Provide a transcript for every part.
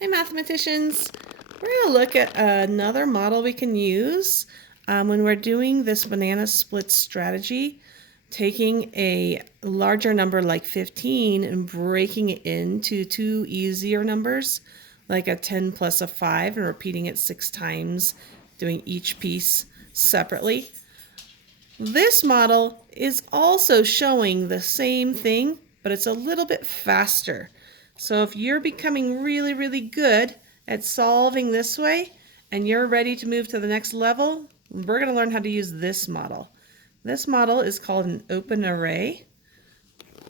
Hi, mathematicians. We're going to look at another model we can use when we're doing this banana split strategy, taking a larger number like 15 and breaking it into two easier numbers, like a 10 plus a 5, and repeating it 6 times, doing each piece separately. This model is also showing the same thing, but it's a little bit faster. So if you're becoming really, really good at solving this way and you're ready to move to the next level, we're going to learn how to use this model. This model is called an open array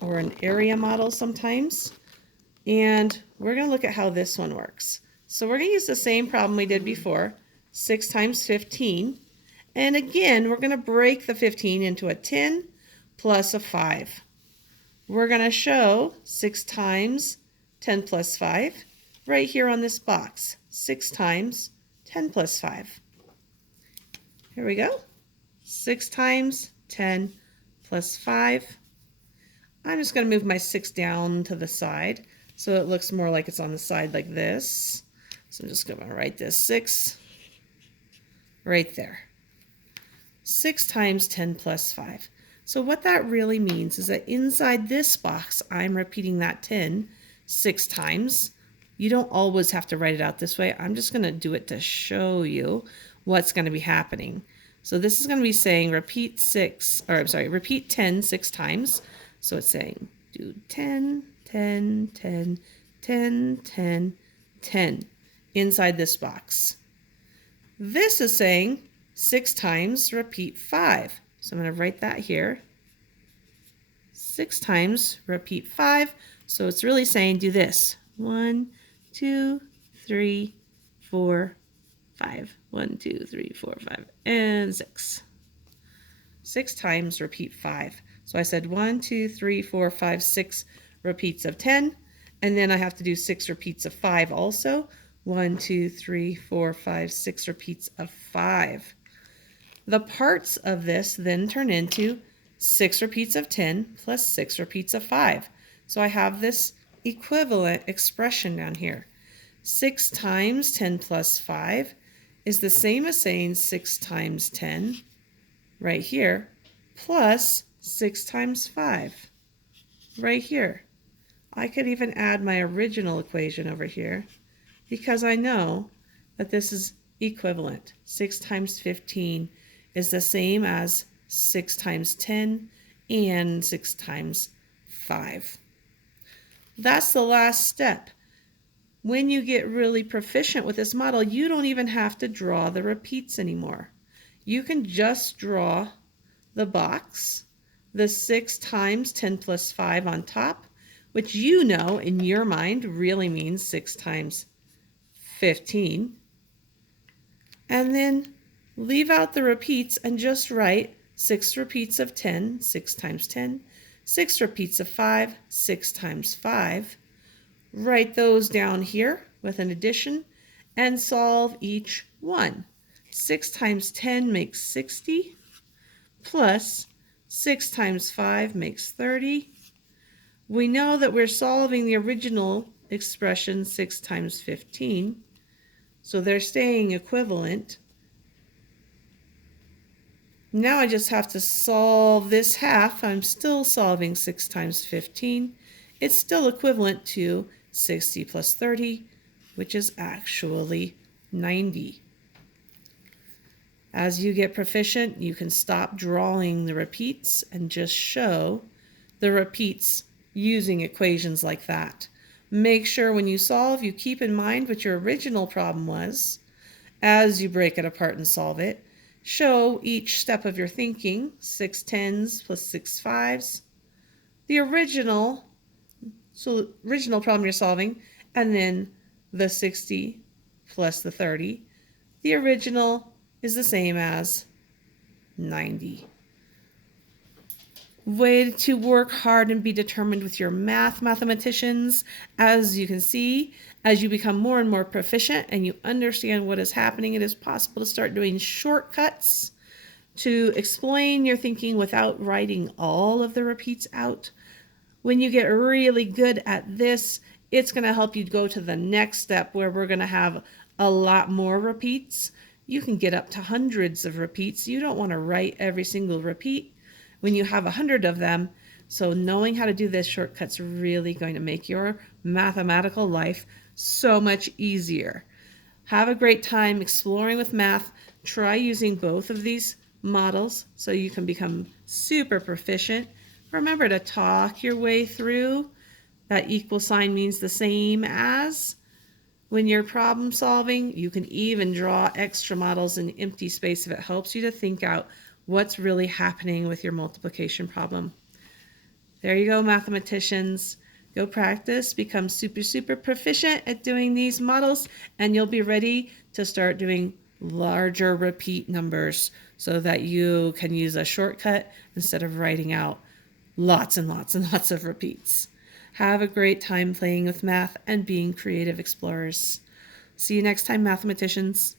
or an area model sometimes. And we're going to look at how this one works. So we're going to use the same problem we did before, 6 times 15. And again, we're going to break the 15 into a 10 plus a 5. We're going to show 6 times 10 plus 5 right here on this box. 6 times 10 plus 5. Here we go. 6 times 10 plus 5. I'm just going to move my 6 down to the side so it looks more like it's on the side like this. So I'm just going to write this 6 right there. 6 times 10 plus 5. So what that really means is that inside this box, I'm repeating that 10 6 times. You don't always have to write it out this way. I'm just going to do it to show you what's going to be happening. So this is going to be saying repeat 10 6 times. So it's saying do 10, 10, 10, 10, 10, 10 inside this box. This is saying 6 times repeat 5. So I'm going to write that here. 6 times repeat 5. So it's really saying do this. 1, 2, 3, 4, 5. 1, 2, 3, 4, 5, and 6. 6 times repeat 5. So I said 1, 2, 3, 4, 5, 6 repeats of 10. And then I have to do 6 repeats of 5 also. 1, 2, 3, 4, 5, 6 repeats of 5. The parts of this then turn into 6 repeats of 10 plus 6 repeats of 5. So I have this equivalent expression down here. 6 times 10 plus 5 is the same as saying 6 times 10 right here plus 6 times 5 right here. I could even add my original equation over here because I know that this is equivalent. 6 times 15 is the same as 6 times 10 and 6 times 5. That's the last step. When you get really proficient with this model, you don't even have to draw the repeats anymore. You can just draw the box, the 6 times 10 plus 5 on top, which you know in your mind really means 6 times 15. And then leave out the repeats and just write 6 repeats of 10, 6 times 10, 6 repeats of 5, 6 times 5. Write those down here with an addition and solve each one. 6 times 10 makes 60, plus 6 times 5 makes 30. We know that we're solving the original expression 6 times 15, so they're staying equivalent. Now I just have to solve this half. I'm still solving 6 times 15. It's still equivalent to 60 plus 30, which is actually 90. As you get proficient, you can stop drawing the repeats and just show the repeats using equations like that. Make sure when you solve, you keep in mind what your original problem was as you break it apart and solve it. Show each step of your thinking, 6 tens plus 6 fives, the original problem you're solving, and then the 60 plus the 30. The original is the same as 90. Way to work hard and be determined with your mathematicians. As you can see, as you become more and more proficient and you understand what is happening, it is possible to start doing shortcuts to explain your thinking without writing all of the repeats out. When you get really good at this, it's going to help you go to the next step where we're going to have a lot more repeats. You can get up to hundreds of repeats. You don't want to write every single repeat when you have 100 of them. So knowing how to do this shortcut's really going to make your mathematical life so much easier. Have a great time exploring with math. Try using both of these models so you can become super proficient. Remember to talk your way through. That equal sign means the same as. When you're problem solving, you can even draw extra models in empty space if it helps you to think out what's really happening with your multiplication problem. There you go, mathematicians. Go practice, become super proficient at doing these models, and you'll be ready to start doing larger repeat numbers so that you can use a shortcut instead of writing out lots and lots of repeats. Have a great time playing with math and being creative explorers. See you next time, mathematicians.